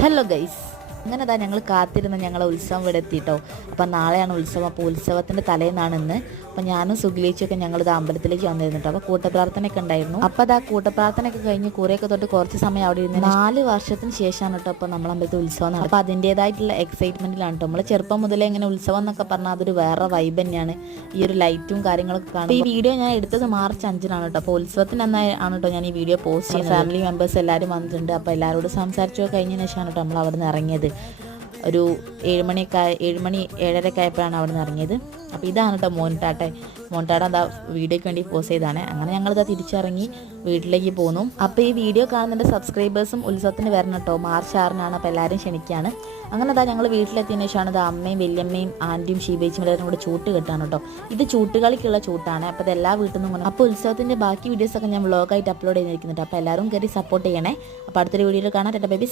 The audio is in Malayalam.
ഹലോ ഗൈസ്, അങ്ങനെ തന്നെ ഞങ്ങൾ കാത്തിരുന്ന ഞങ്ങളെ ഉത്സവം ഇവിടെ എത്തിയിട്ടോ. അപ്പം നാളെയാണ് ഉത്സവം. അപ്പോൾ ഉത്സവത്തിൻ്റെ തലേന്നാണ് ഇന്ന്. അപ്പോൾ ഞാനും സുഖിലേച്ചൊക്കെ ഞങ്ങളിത് അമ്പലത്തിലേക്ക് വന്നിരുന്നു കേട്ടോ. അപ്പോൾ കൂട്ടപ്രാർത്ഥനയൊക്കെ ഉണ്ടായിരുന്നു. അപ്പോൾ അത് ആ കൂട്ടപ്രാർത്ഥനയൊക്കെ കഴിഞ്ഞ് കുറേയൊക്കെ തൊട്ട് കുറച്ച് സമയം അവിടെ ഇരുന്ന് 4 വർഷത്തിന് ശേഷമാണ് കേട്ടോ അപ്പോൾ നമ്മൾ അമ്പലത്തിൽ ഉത്സവം നടക്കും. അപ്പോൾ അതിൻ്റേതായിട്ടുള്ള എക്സൈറ്റ്മെൻറ്റിലാണ് കേട്ടോ. നമ്മൾ ചെറുപ്പം മുതലേ ഇങ്ങനെ ഉത്സവം എന്നൊക്കെ പറഞ്ഞാൽ അതൊരു വേറെ വൈബ് തന്നെയാണ്. ഈ ഒരു ലൈറ്റും കാര്യങ്ങളൊക്കെ കാണും. ഈ വീഡിയോ ഞാൻ എടുത്തത് മാർച്ച് 5-നാണ് കേട്ടോ. അപ്പോൾ ഉത്സവത്തിന് ആണ് കേട്ടോ ഞാൻ ഈ വീഡിയോ പോസ്റ്റ് ചെയ്യുന്നത്. ഫാമിലി മെമ്പേഴ്സ് എല്ലാവരും വന്നിട്ടുണ്ട്. അപ്പോൾ എല്ലാവരോടും സംസാരിച്ചോ കഴിഞ്ഞതിന് ശേഷമാണ് കേട്ടോ നമ്മൾ അവിടെ നിന്ന് ഇറങ്ങിയത്. ഒരു 7 മണി 7:30 ആയപ്പോഴാണ് അവിടെ നിന്ന് ഇറങ്ങിയത്. അപ്പോൾ ഇതാണ് കേട്ടോ മോൻടാട്ട എന്താ വീഡിയോയ്ക്ക് വേണ്ടി പോസ്റ്റ് ചെയ്താണ്. അങ്ങനെ ഞങ്ങളിതാ തിരിച്ചിറങ്ങി വീട്ടിലേക്ക് പോന്നു. അപ്പോൾ ഈ വീഡിയോ കാണുന്നതിൻ്റെ സബ്സ്ക്രൈബേഴ്സും ഉത്സവത്തിന് വരണം കേട്ടോ. മാർച്ച് 6-നാണ്. അപ്പോൾ എല്ലാവരും ക്ഷണിക്കുകയാണ്. അങ്ങനെ അതാ ഞങ്ങൾ വീട്ടിലെത്തിയതിന് ശേഷമാണ് ഇത് അമ്മയും വല്യമ്മയും ആൻറ്റിയും ഷീബേച്ചും എല്ലാവരും കൂടെ ചൂട്ട് കെട്ടാണ് കേട്ടോ. ഇത് ചൂട്ടുകളിക്കുള്ള ചൂട്ടാണ്. അപ്പോൾ ഇത് എല്ലാ വീട്ടിൽ നിന്നും. അപ്പോൾ ഉത്സവത്തിൻ്റെ ബാക്കി വീഡിയോസൊക്കെ ഞാൻ വ്ളോഗായിട്ട് അപ്ലോഡ് ചെയ്തിരിക്കുന്നുണ്ട്. അപ്പോൾ എല്ലാവരും കയറി സപ്പോർട്ട് ചെയ്യണേ. അപ്പോൾ അടുത്തൊരു വീഡിയോയിൽ കാണാം. ബേബി.